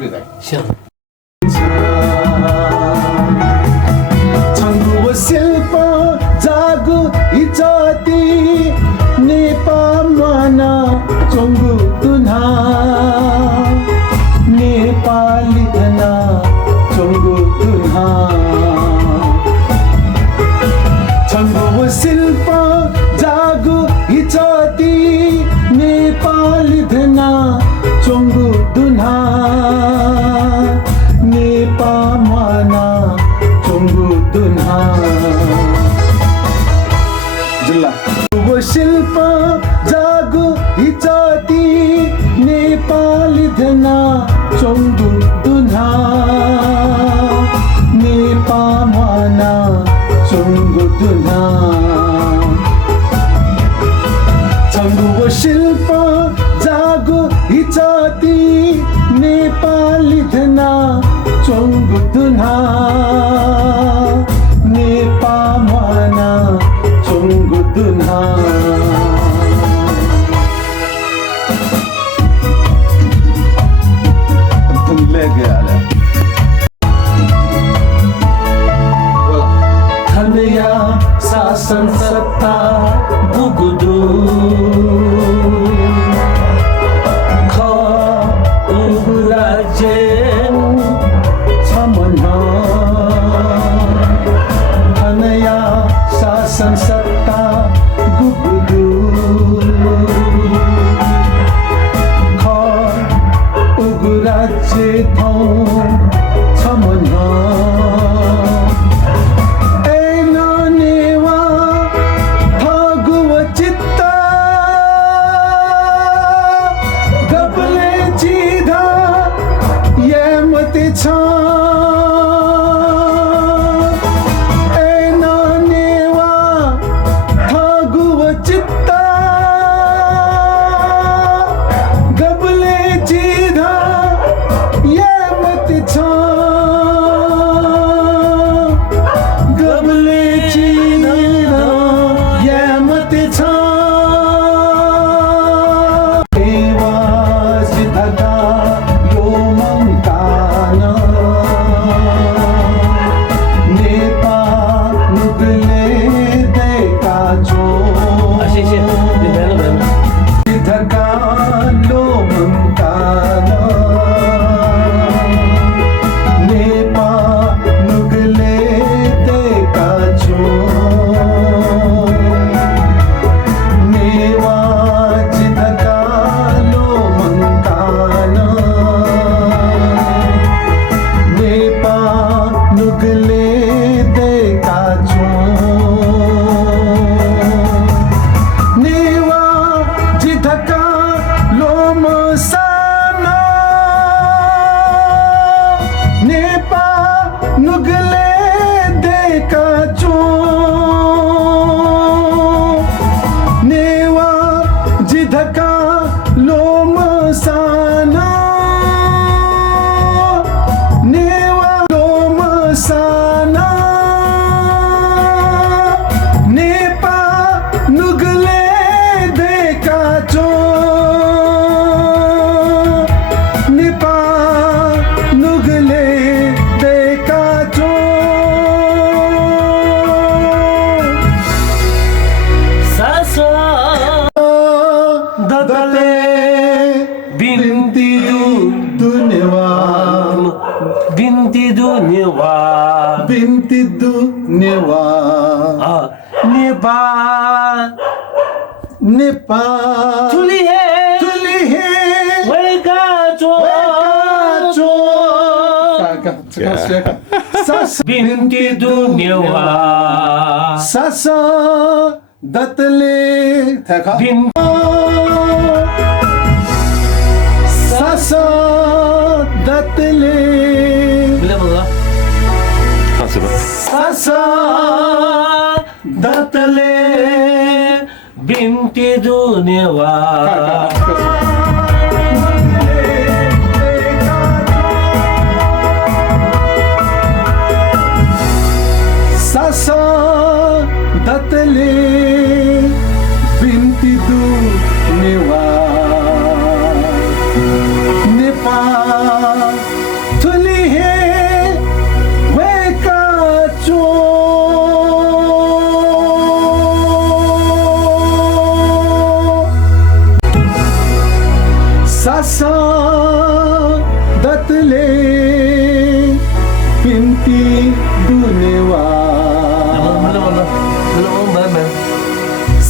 बिदाई। छङ्गु शिल्प जागु इजती नेपालमा चोङ्गु तुना नेपाली धना चोङ्गु तुना छङ्गु शिल्प जागु इजती नेपाली धना चोङ्गु तुना नेपालमा चोङ्गु तुना जिल्ला शिल्प जागु इजती नेपाली धना चोङ्गु तुना नेपालमा चोङ्गु तुना छङ्गु शिल्प जागु इजती नेपाली धना चोङ्गु तुना नेपालमा चोङ्गु तुना धनया शासन सत्ता बुगुदु राज्य छमना धनया शासन सत्ता गुगुदु राज्य थौ छमना नेपाल तुली है वेगाचो बिन्ती दुन्यवा सासा दतले सासा दतले सासा दतले बिन्ती दुन्यवा सासा दतले बिन्ती दुन्यवा नेपाल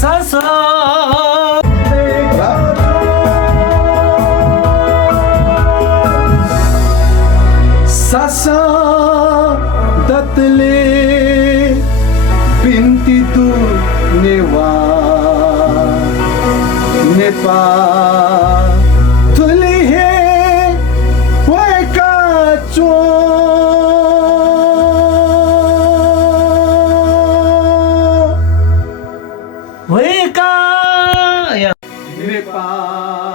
사사 Sasa datle binti tu newa nepa tuli he weka cho 왜가 야 nepa